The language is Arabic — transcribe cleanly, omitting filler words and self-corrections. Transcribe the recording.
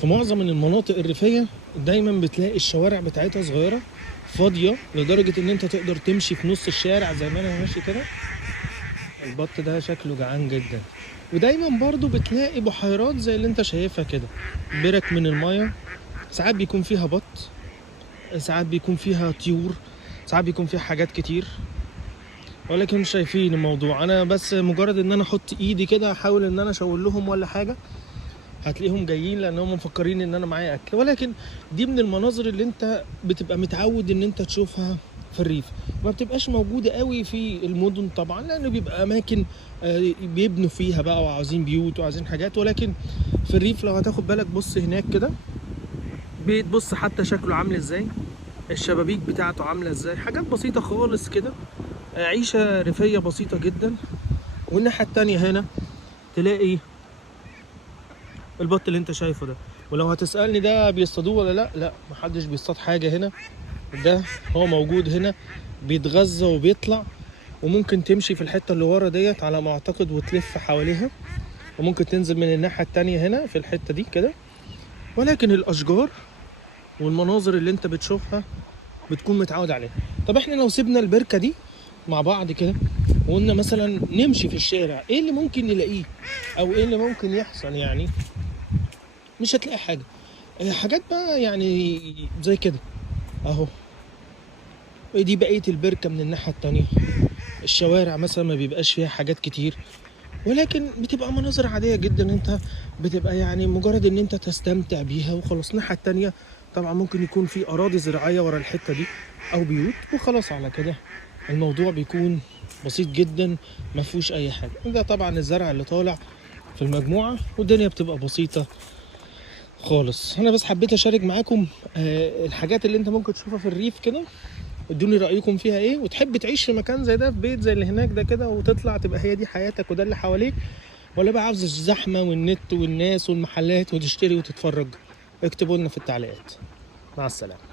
في معظم المناطق الريفيه دايما بتلاقي الشوارع بتاعتها صغيره فاضيه لدرجه ان انت تقدر تمشي في نص الشارع زي ما انا ماشي كده. البط ده شكله جعان جدا. ودايما برضو بتلاقي بحيرات زي اللي انت شايفها كده، برك من المية. ساعات بيكون فيها بط، ساعات بيكون فيها طيور، ساعات بيكون فيها حاجات كتير. ولكن مش شايفين الموضوع، انا بس مجرد ان انا احط ايدي كده احاول ان انا اشاور لهم ولا حاجه هتلاقيهم جايين، لانهم مفكرين ان انا معايا اكل. ولكن دي من المناظر اللي انت بتبقى متعود ان انت تشوفها في الريف، ما بتبقاش موجوده قوي في المدن طبعا، لانه بيبقى اماكن بيبنوا فيها بقى وعاوزين بيوت وعاوزين حاجات. ولكن في الريف لو هتاخد بالك بص هناك كده، بيت بص حتى شكله عامل ازاي، الشبابيك بتاعته عامله ازاي، حاجات بسيطه خالص كده، عيشه ريفيه بسيطه جدا. والناحيه التانيه هنا تلاقي البط اللي انت شايفه ده. ولو هتسألني ده بيصطادوه ولا لا، لا محدش بيصطاد حاجة هنا. ده هو موجود هنا بيتغذى وبيطلع، وممكن تمشي في الحتة اللي ورا ديت على ما اعتقد وتلف حواليها، وممكن تنزل من الناحية التانية هنا في الحتة دي كده. ولكن الأشجار والمناظر اللي انت بتشوفها بتكون متعود عليها. طب احنا لو سيبنا البركة دي مع بعض كده وقلنا مثلا نمشي في الشارع، ايه اللي ممكن نلاقيه او ايه اللي ممكن يحصل؟ يعني مش هتلاقي حاجة. حاجات بقى يعني زي كده اهو. دي بقية البركة من الناحية التانية. الشوارع مثلا ما بيبقاش فيها حاجات كتير، ولكن بتبقى مناظر عادية جدا، انت بتبقى يعني مجرد ان انت تستمتع بيها وخلاص. الناحية التانية طبعا ممكن يكون في اراضي زراعية ورا الحتة دي او بيوت، وخلاص على كده الموضوع بيكون بسيط جدا، ما فيهوش اي حاجة. ده طبعا الزرع اللي طالع في المجموعة، والدنيا بتبقى بسيطة خالص. انا بس حبيت اشارك معاكم الحاجات اللي انت ممكن تشوفها في الريف كده. ادوني رايكم فيها ايه، وتحب تعيش في مكان زي ده، في بيت زي اللي هناك ده كده، وتطلع تبقى هي دي حياتك وده اللي حواليك، ولا بقى عاوز الزحمه والنت والناس والمحلات وتشتري وتتفرج؟ اكتبوا لنا في التعليقات. مع السلامه.